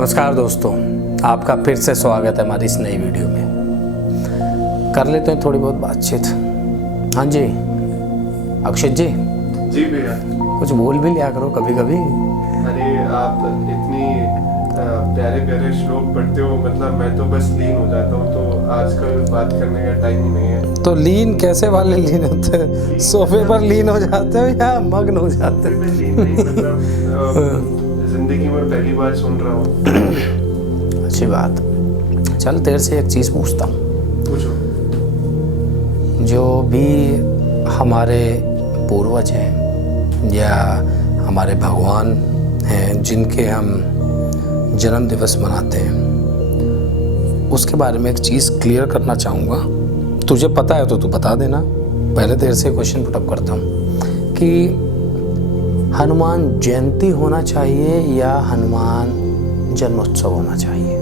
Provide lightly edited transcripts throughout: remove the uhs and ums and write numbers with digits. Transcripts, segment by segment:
नमस्कार दोस्तों, आपका फिर से स्वागत है हमारी इस नई वीडियो में। कर लेते हैं थोड़ी बहुत बातचीत। हाँ जी अक्षित जी। जी भैया। कुछ बोल भी लिया करो कभी कभी। अरे आप इतनी प्यारे प्यारे श्लोक पढ़ते हो, मतलब मैं तो बस लीन हो जाता हूँ, तो आजकल बात करने का टाइम ही नहीं है। तो लीन कैसे वाले लीन होते हैं? सोफे पर लीन हो जाते हो या मग्न हो जाते हो? मतलब जिंदगी में पहली बार सुन रहा हूँ। अच्छी बात। चल तेरे से एक चीज़ पूछता हूँ। पूछो। जो भी हमारे पूर्वज हैं या हमारे भगवान हैं जिनके हम जन्म दिवस मनाते हैं, उसके बारे में एक चीज़ क्लियर करना चाहूँगा। तुझे पता है तो तू बता देना। पहले तेरे से क्वेश्चन पुटअप करता हूँ कि हनुमान जयंती होना चाहिए या हनुमान जन्मोत्सव होना चाहिए?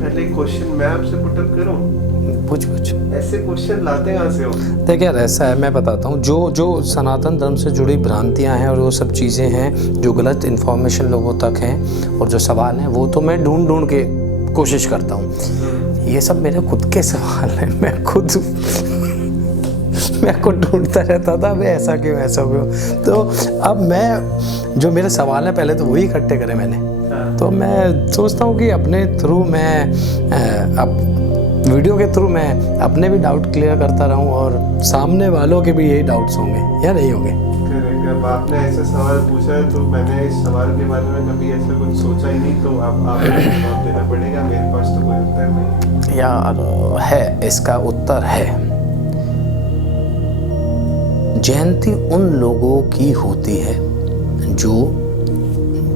पहले क्वेश्चन मैं आपसे पुटअप करूँ? पूछ। ऐसे क्वेश्चन लाते कहाँ से हो? देख यार, ऐसा है, मैं बताता हूँ। जो सनातन धर्म से जुड़ी भ्रांतियाँ हैं और वो सब चीज़ें हैं, जो गलत इन्फॉर्मेशन लोगों तक हैं और जो सवाल हैं, वो तो मैं ढूंढ के कोशिश करता हूँ। ये सब मेरे खुद के सवाल हैं। मैं खुद ढूंढता रहता था भाई ऐसा क्यों तो अब मैं जो मेरे सवाल हैं पहले तो वही इकट्ठे करे मैंने। तो मैं सोचता हूँ कि अपने थ्रू मैं अब वीडियो के थ्रू मैं अपने भी डाउट क्लियर करता रहूं और सामने वालों के भी यही डाउट्स होंगे या नहीं होंगे। अब आपने ऐसा सवाल पूछा है तो मैंने इस सवाल के बारे में कभी ऐसा कुछ सोचा ही नहीं, तो आपको जवाब देना पड़ेगा। मेरे पास तो कोई उत्तर नहीं यार है, इसका उत्तर है। जयंती उन लोगों की होती है जो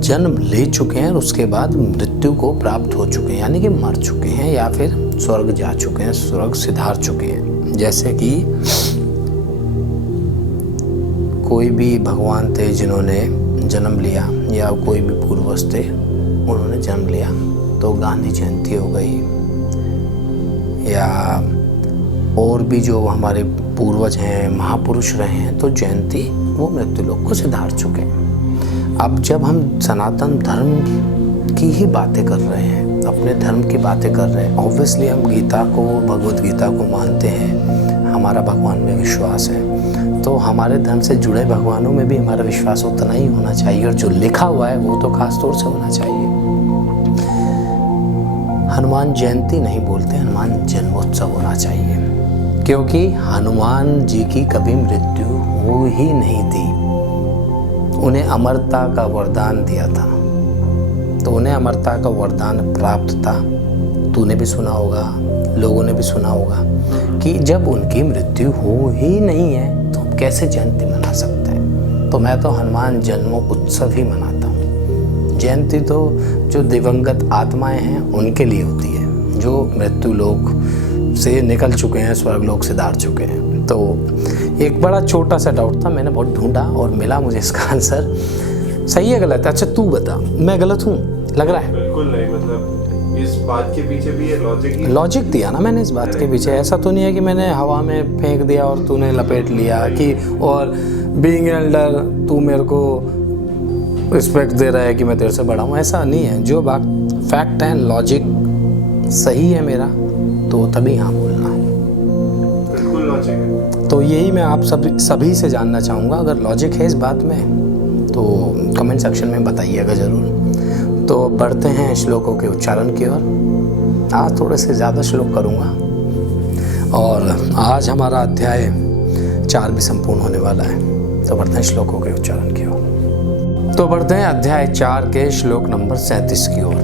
जन्म ले चुके हैं और उसके बाद मृत्यु को प्राप्त हो चुके हैं, यानी कि मर चुके हैं या फिर स्वर्ग जा चुके हैं, स्वर्ग सिधार चुके हैं। जैसे कि कोई भी भगवान थे जिन्होंने जन्म लिया या कोई भी पूर्वज थे उन्होंने जन्म लिया, तो गांधी जयंती हो गई। या और भी जो हमारे पूर्वज हैं, महापुरुष रहे हैं, तो जयंती वो मृत्यु लोक को सिधार चुके हैं। अब जब हम सनातन धर्म की ही बातें कर रहे हैं, अपने धर्म की बातें कर रहे हैं, ऑब्वियसली हम गीता को, भगवत गीता को मानते हैं, हमारा भगवान में विश्वास है, तो हमारे धर्म से जुड़े भगवानों में भी हमारा विश्वास उतना ही होना चाहिए और जो लिखा हुआ है वो तो खास तौर से होना चाहिए। हनुमान जयंती नहीं बोलते, हनुमान जन्मोत्सव होना चाहिए, क्योंकि हनुमान जी की कभी मृत्यु हो ही नहीं थी। उन्हें अमरता का वरदान दिया था, तो उन्हें अमरता का वरदान प्राप्त था। तूने भी सुना होगा, लोगों ने भी सुना होगा कि जब उनकी मृत्यु हो ही नहीं है तो हम कैसे जयंती मना सकते हैं। तो मैं तो हनुमान जन्मोत्सव ही मनाता हूँ। जयंती तो जो दिवंगत आत्माएं हैं उनके लिए होती है, जो मृत्यु लोक से निकल चुके हैं, स्वर्गलोक सिधार चुके हैं। तो एक बड़ा छोटा सा डाउट था, मैंने बहुत ढूंढा और मिला मुझे इसका आंसर। सही है गलत है? अच्छा तू बता, मैं गलत हूँ लग रहा है? बिल्कुल नहीं, मतलब इस बात के पीछे भी ये लॉजिक दिया ना मैंने इस बात के पीछे। ऐसा तो नहीं है कि मैंने हवा में फेंक दिया और तूने लपेट लिया कि, और बीइंग एल्डर तू मेरे को रिस्पेक्ट दे रहा है कि मैं तेरे से बड़ा हूँ, ऐसा नहीं है। जो बात फैक्ट है, लॉजिक सही है मेरा, तो तभी हाँ बोलना है। बिल्कुल लॉजिक है। तो यही मैं आप सभी से जानना चाहूँगा, अगर लॉजिक है इस बात में तो कमेंट सेक्शन में बताइएगा ज़रूर। तो बढ़ते हैं श्लोकों के उच्चारण की ओर। आज थोड़े से ज़्यादा श्लोक करूँगा और आज हमारा अध्याय 4 भी संपूर्ण होने वाला है। तो बढ़ते हैं श्लोकों के उच्चारण की ओर। तो बढ़ते हैं अध्याय 4 के श्लोक नंबर 37 की ओर।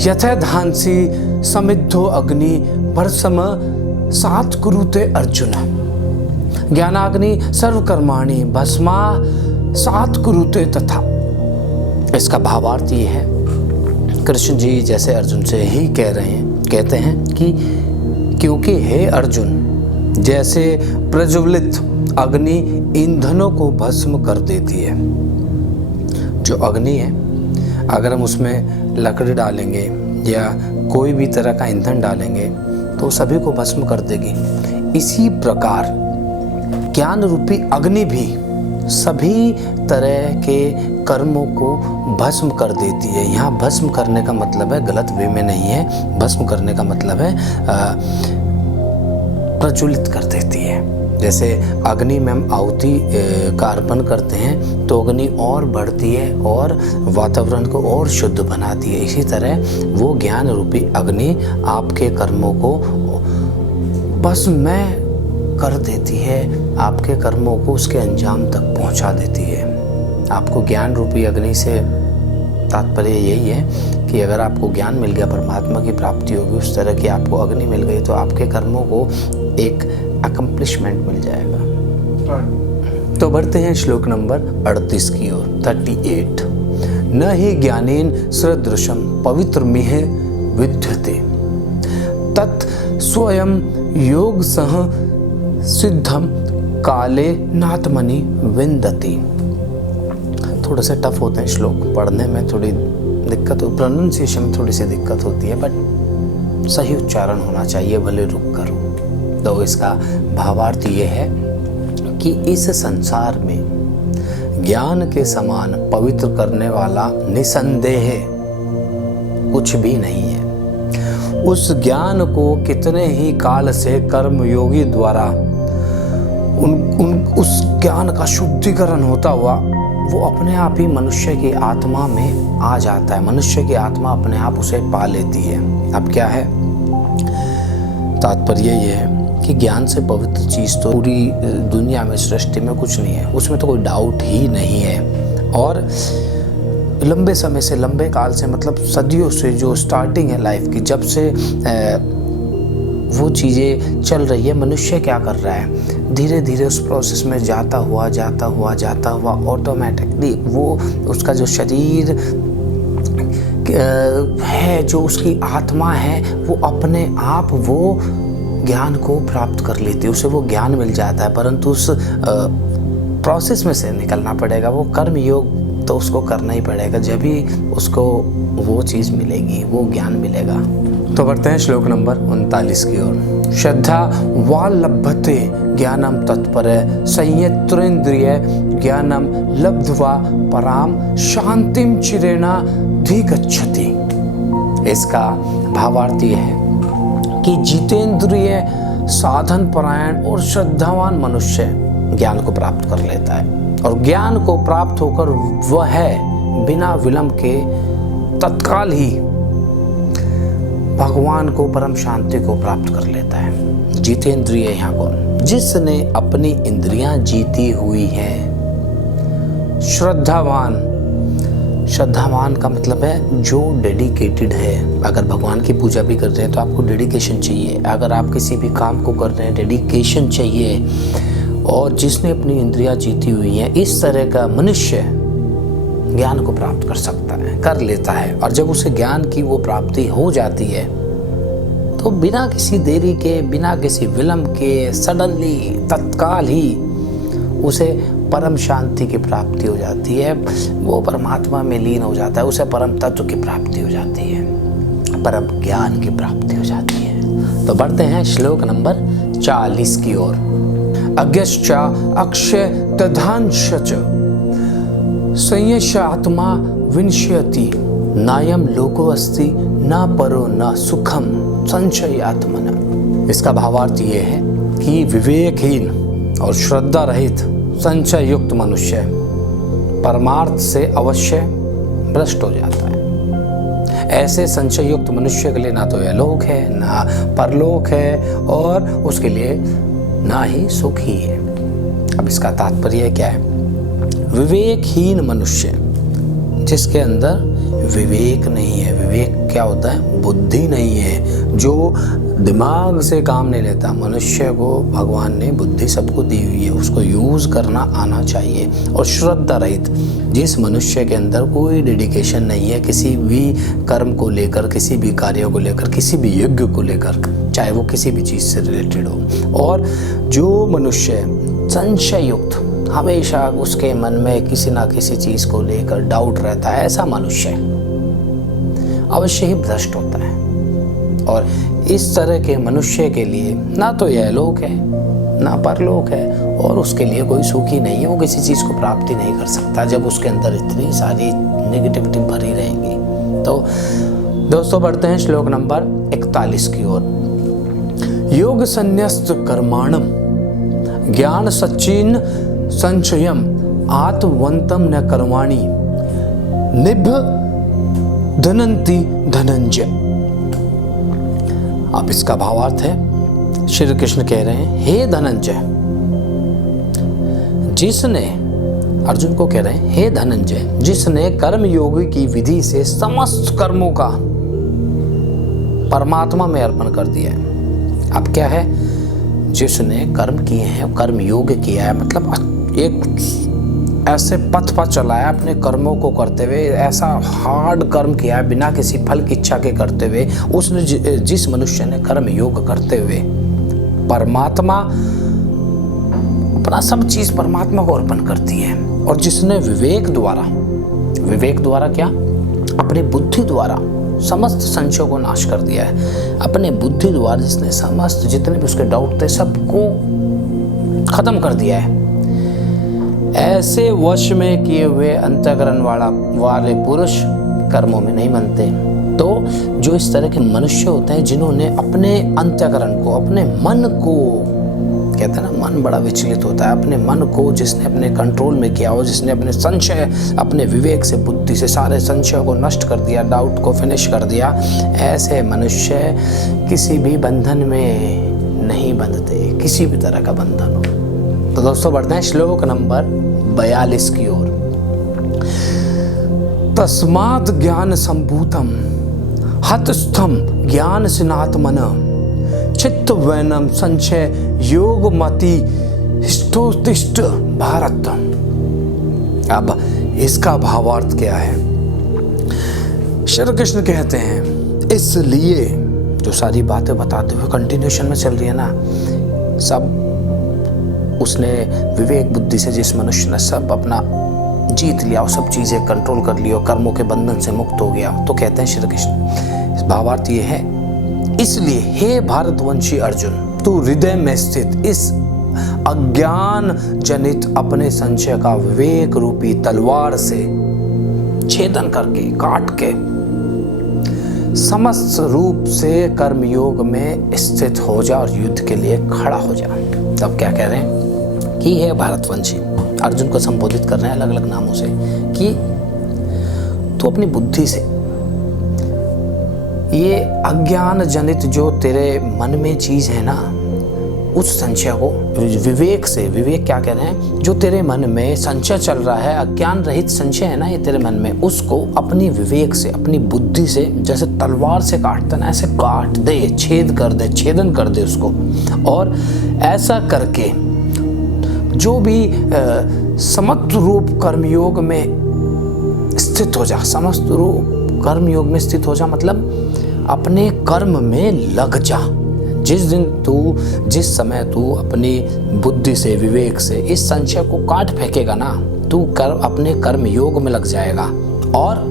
यथा धांसी समिद्धो अग्नि भरसम सात कुरुते अर्जुन ज्ञानाग्नि सर्वकर्माणि भस्मा सात कुरुते तथा। इसका भावार्थ ये है, कृष्ण जी जैसे अर्जुन से ही कहते हैं कि क्योंकि हे अर्जुन, जैसे प्रज्वलित अग्नि ईंधनों को भस्म कर देती है। जो अग्नि है, अगर हम उसमें लकड़ी डालेंगे या कोई भी तरह का ईंधन डालेंगे तो सभी को भस्म कर देगी। इसी प्रकार ज्ञान रूपी अग्नि भी सभी तरह के कर्मों को भस्म कर देती है। यहाँ भस्म करने का मतलब है, गलत वे में नहीं है, भस्म करने का मतलब है प्रज्वलित कर देती है। जैसे अग्नि में हम आहुति का अर्पण करते हैं तो अग्नि और बढ़ती है और वातावरण को और शुद्ध बनाती है। इसी तरह वो ज्ञान रूपी अग्नि आपके कर्मों को भस्म कर देती है, आपके कर्मों को उसके अंजाम तक पहुंचा देती है। आपको ज्ञान रूपी अग्नि से तात्पर्य यही है कि अगर आपको ज्ञान मिल गया, परमात्मा की प्राप्ति होगी, उस तरह की आपको अग्नि मिल गई, तो आपके कर्मों को एक अकम्प्लिशमेंट मिल जाएगा। तो बढ़ते हैं श्लोक नंबर 38 की ओर, 38। न ही ज्ञानेन सदृशम पवित्रमिह विद्यते तत् स्वयं योग सह सिद्धम काले नात्मनि विन्दति। थोड़े से टफ होते हैं श्लोक, पढ़ने में थोड़ी दिक्कत, प्रोनाउंसिएशन में थोड़ी सी दिक्कत होती है, बट सही उच्चारण होना चाहिए, भले रुक कर। तो इसका भावार्थ ये है कि इस संसार में ज्ञान के समान पवित्र करने वाला निसंदेह कुछ भी नहीं है। उस ज्ञान को कितने ही काल से कर्मयोगी द्वारा उस ज्ञान का शुद्धिकरण होता हुआ वो अपने आप ही मनुष्य की आत्मा में आ जाता है। मनुष्य की आत्मा अपने आप उसे पा लेती है। अब क्या है तात्पर्य, ये है कि ज्ञान से पवित्र चीज़ तो पूरी दुनिया में, सृष्टि में कुछ नहीं है, उसमें तो कोई डाउट ही नहीं है। और लंबे समय से, लंबे काल से, मतलब सदियों से जो स्टार्टिंग है लाइफ की, जब से वो चीज़ें चल रही है, मनुष्य क्या कर रहा है, धीरे धीरे उस प्रोसेस में जाता हुआ ऑटोमेटिकली वो उसका जो शरीर है, जो उसकी आत्मा है, वो अपने आप वो ज्ञान को प्राप्त कर लेती है, उसे वो ज्ञान मिल जाता है। परंतु उस प्रोसेस में से निकलना पड़ेगा, वो कर्म योग तो उसको करना ही पड़ेगा, जब भी उसको वो चीज़ मिलेगी, वो ज्ञान मिलेगा। तो बढ़ते हैं श्लोक नंबर 39 की ओर। श्रद्धा वा लभते ज्ञानम तत्पर संयत्रेन्द्रिय ज्ञानम लब्ध्वा पराम शांतिम चिरेणा धिगच्छति। इसका भावार्थ यह है कि जितेंद्रिय, साधन परायण और श्रद्धावान मनुष्य ज्ञान को प्राप्त कर लेता है, और ज्ञान को प्राप्त होकर वह बिना विलंब के तत्काल ही भगवान को, परम शांति को प्राप्त कर लेता है। जितेंद्रिय यहाँ कौन? जिसने अपनी इंद्रियां जीती हुई है। श्रद्धावान, श्रद्धावान का मतलब है जो डेडिकेटेड है। अगर भगवान की पूजा भी कर रहे हैं तो आपको डेडिकेशन चाहिए, अगर आप किसी भी काम को कर रहे हैं डेडिकेशन चाहिए। और जिसने अपनी इंद्रियां जीती हुई हैं, इस तरह का मनुष्य ज्ञान को प्राप्त कर सकता है, कर लेता है। और जब उसे ज्ञान की वो प्राप्ति हो जाती है तो बिना किसी देरी के, बिना किसी विलंब के, सडनली, तत्काल ही उसे परम शांति की प्राप्ति हो जाती है। वो परमात्मा में लीन हो जाता है, उसे परम तत्व की प्राप्ति हो जाती है, परम ज्ञान की प्राप्ति हो जाती है। तो बढ़ते हैं श्लोक नंबर 40 की ओर। अज्ञश्चा अक्षय तधांशच संयश आत्मा विनश्यति नायम लोको अस्ति न परो न सुखम संशय आत्मन। इसका भावार्थ ये है कि विवेकहीन और श्रद्धा रहित संशय युक्त मनुष्य परमार्थ से अवश्य भ्रष्ट हो जाता है। ऐसे संशय युक्त मनुष्य के लिए ना तो यह लोक है, ना परलोक है, और उसके लिए ना ही सुख ही है। अब इसका तात्पर्य क्या है? विवेकहीन मनुष्य, जिसके अंदर विवेक नहीं है। विवेक क्या होता है? बुद्धि नहीं है, जो दिमाग से काम नहीं लेता। मनुष्य को भगवान ने बुद्धि सबको दी हुई है, उसको यूज़ करना आना चाहिए। और श्रद्धा रहित, जिस मनुष्य के अंदर कोई डेडिकेशन नहीं है किसी भी कर्म को लेकर, किसी भी कार्य को लेकर, किसी भी यज्ञ को लेकर, चाहे वो किसी भी चीज़ से रिलेटेड हो। और जो मनुष्य संशय युक्त, हमेशा उसके मन में किसी ना किसी चीज़ को लेकर डाउट रहता है, ऐसा मनुष्य अवश्य ही भ्रष्ट होता है। और इस तरह के मनुष्य के लिए ना तो यह लोक है, ना परलोक है, और उसके लिए कोई सुख ही नहीं है, वो किसी चीज़ को प्राप्ति नहीं कर सकता जब उसके अंदर इतनी सारी नेगेटिविटी भरी रहेगी। तो दोस्तों बढ़ते हैं श्लोक नंबर 41 की ओर। योग संन्यस्त कर्माणम ज्ञान सच्चिन संचयम आत्मवंतम न कर्माणि निबधनन्ति धनंजय। अब इसका भावार्थ है, श्री कृष्ण कह रहे हैं, हे धनंजय, जिसने, अर्जुन को कह रहे हैं, हे धनंजय, जिसने कर्म योगी की विधि से समस्त कर्मों का परमात्मा में अर्पण कर दिया है। अब क्या है, जिसने कर्म किए हैं, कर्म योग किया है, मतलब एक ऐसे पथ पर चला है अपने कर्मों को करते हुए, ऐसा हार्ड कर्म किया है बिना किसी फल की इच्छा के करते हुए, उसने जिस मनुष्य ने कर्म योग करते हुए परमात्मा, अपना सब चीज परमात्मा को अर्पण करती है, और जिसने विवेक द्वारा क्या, अपनी बुद्धि द्वारा समस्त संशयों को नाश कर दिया है, अपने बुद्धि द्वारा जिसने समस्त जितने भी उसके डाउट थे सबको खत्म कर दिया है, ऐसे वश में किए हुए अंतःकरण वाले पुरुष कर्मों में नहीं बनते। तो जो इस तरह के मनुष्य होते हैं जिन्होंने अपने अंतःकरण को, अपने मन को, कहते हैं ना मन बड़ा विचलित होता है, अपने मन को जिसने अपने कंट्रोल में किया हो, जिसने अपने संशय, अपने विवेक से, बुद्धि से सारे संशयों को नष्ट कर दिया, डाउट को फिनिश कर दिया, ऐसे मनुष्य किसी भी बंधन में नहीं बंधते, किसी भी तरह का बंधन हो। तो दोस्तों बढ़ते हैं श्लोक नंबर 42 की ओर। तस्मात् ज्ञान संभूतम हतस्थम ज्ञान सिनात्मन चित्त वैनम संचय योग मति हिष्टोतिष्ठ भारत। अब इसका भावार्थ क्या है? श्री कृष्ण कहते हैं, इसलिए जो सारी बातें बताते हुए कंटिन्यूशन में चल रही है ना, सब उसने विवेक बुद्धि से, जिस मनुष्य ने सब अपना जीत लिया और सब चीजें कंट्रोल कर लिया, कर्मों के बंधन से मुक्त हो गया, तो कहते हैं श्री कृष्ण, भावार्थ ये है, इसलिए हे भारतवंशी अर्जुन, तू हृदय में स्थित इस अज्ञान जनित अपने संशय का विवेक रूपी तलवार से छेदन करके, काट के समस्त रूप से कर्मयोग में स्थित हो जा और युद्ध के लिए खड़ा हो जा। तब क्या कह रहे हैं कि हे भारतवंशी, अर्जुन को संबोधित कर रहे हैं अलग अलग नामों से, कि तू अपनी बुद्धि से ये अज्ञान जनित जो तेरे मन में चीज है ना, उस संशय को विवेक से, विवेक क्या कह रहे हैं, जो तेरे मन में संशय चल रहा है, अज्ञान रहित संशय है ना ये तेरे मन में, उसको अपनी विवेक से, अपनी बुद्धि से, जैसे तलवार से काटता ना, ऐसे काट दे, छेद कर दे, छेदन कर दे उसको। और ऐसा करके जो भी समस्त रूप कर्मयोग में स्थित हो जा, समस्त रूप कर्मयोग में स्थित हो जा, मतलब अपने कर्म में लग जा। जिस समय तू अपनी बुद्धि से, विवेक से इस संशय को काट फेंकेगा ना, तू अपने कर्म योग में लग जाएगा और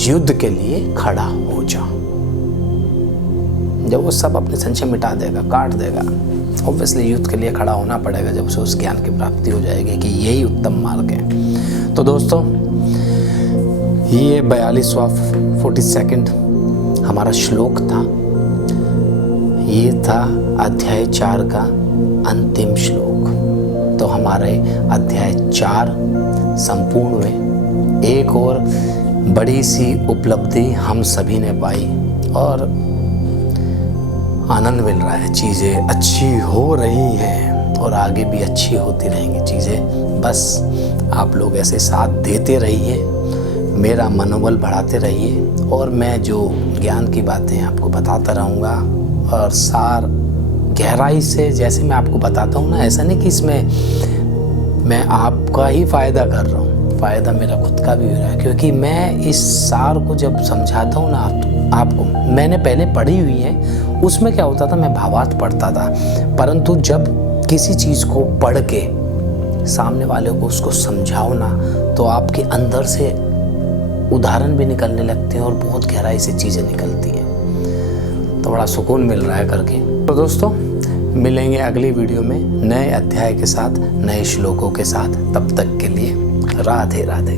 युद्ध के लिए खड़ा हो जा। जब वो सब अपने संशय मिटा देगा, काट देगा, ऑब्वियसली युद्ध के लिए खड़ा होना पड़ेगा, जब उसे उस ज्ञान की प्राप्ति हो जाएगी कि यही उत्तम मार्ग है। तो दोस्तों, ये 42वां 42nd हमारा श्लोक था। ये था अध्याय 4 का अंतिम श्लोक। तो हमारे अध्याय 4 संपूर्ण हुए। एक और बड़ी सी उपलब्धि हम सभी ने पाई और आनंद मिल रहा है, चीज़ें अच्छी हो रही हैं और आगे भी अच्छी होती रहेंगी चीज़ें। बस आप लोग ऐसे साथ देते रहिए, मेरा मनोबल बढ़ाते रहिए और मैं जो ज्ञान की बातें आपको बताता रहूँगा और सार गहराई से जैसे मैं आपको बताता हूँ ना, ऐसा नहीं कि इसमें मैं आपका ही फ़ायदा कर रहा हूँ, फ़ायदा मेरा खुद का भी हो रहा है, क्योंकि मैं इस सार को जब समझाता हूँ ना आपको, मैंने पहले पढ़ी हुई है, उसमें क्या होता था, मैं भावार्थ पढ़ता था, परंतु जब किसी चीज़ को पढ़ के सामने वाले को उसको समझाओ ना, तो आपके अंदर से उदाहरण भी निकलने लगते हैं और बहुत गहराई से चीज़ें निकलती हैं, तो बड़ा सुकून मिल रहा है करके। तो दोस्तों, मिलेंगे अगली वीडियो में नए अध्याय के साथ, नए श्लोकों के साथ। तब तक के लिए राधे राधे।